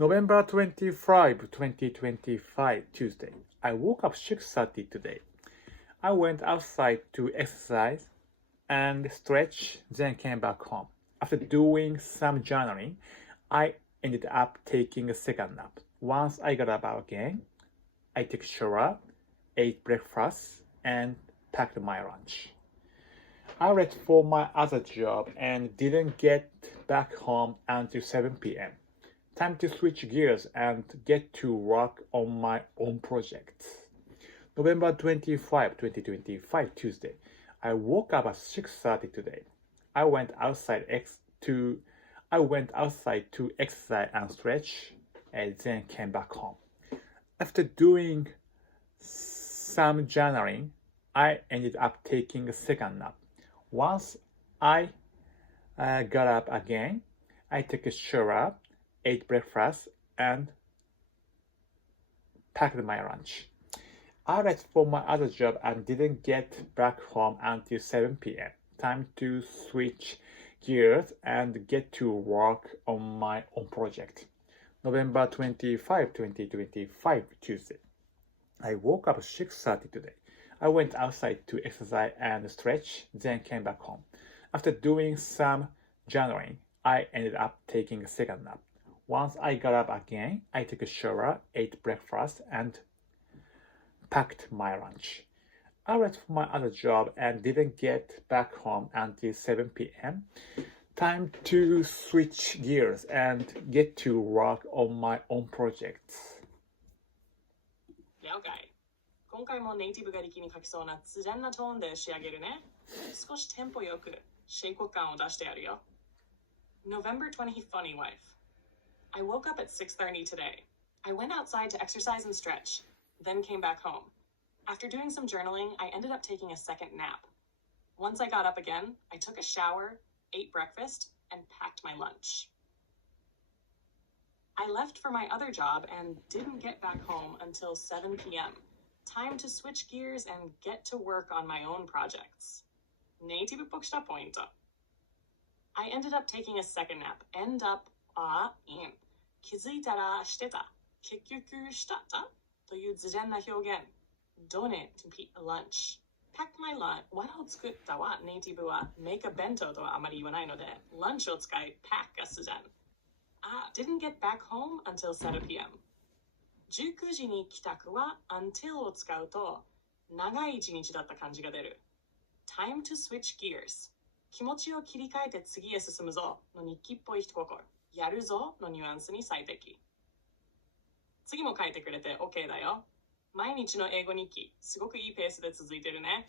November 25, 2025, Tuesday. I woke up 6:30 today. I went outside to exercise and stretch, then came back home. After doing some journaling, I ended up taking a second nap. Once I got up again, I took a shower, ate breakfast, and packed my lunch. I left for my other job and didn't get back home until 7 p.m. Time to switch gears and get to work on my own projects. November 25, 2025, Tuesday. I woke up at 6:30 today. I went outside to exercise and stretch, and then came back home. After doing some journaling, I ended up taking a second nap. Once I got up again, I took a shower, ate breakfast, and packed my lunch. I left for my other job and didn't get back home until 7 p.m. Time to switch gears and get to work on my own project. November 25, 2025, Tuesday. I woke up 6:30 today. I went outside to exercise and stretch, then came back home. After doing some journaling, I ended up taking a second nap. Once I got up again, I took a shower, ate breakfast, and packed my lunch. I left for my other job and didn't get back home until 7 p.m. Time to switch gears and get to work on my own projects. 了解。今回もネイティブが日記に書きそうな自然なトーンで仕上げるね。少しテンポよく、生活感を出してあるよ。November 20 Funny Wife. I woke up at 6:30 today. I went outside to exercise and stretch, then came back home. After doing some journaling, I ended up taking a second nap. Once I got up again, I took a shower, ate breakfast, and packed my lunch. I left for my other job and didn't get back home until 7 p.m. Time to switch gears and get to work on my own projects. ネイティブっぽくしたポイント. I ended up taking a second nap. End up, in. 気づいたらしてた。結局したという自然な表現。Donate to eat lunch. Packed my lunch. 我を作ったはネイティブは make a bento とはあまり言わないので、ランチを使い pack が自然。Didn't get back home until 7 p.m. 19時に帰宅は until を使うと長い一日だった感じが出る。Time to switch gears. 気持ちを切り替えて次へ進むぞの日記っぽい一言。やるぞのニュアンスに最適。次も書いてくれて OK だよ。毎日の英語日記、すごくいいペースで続いてるね。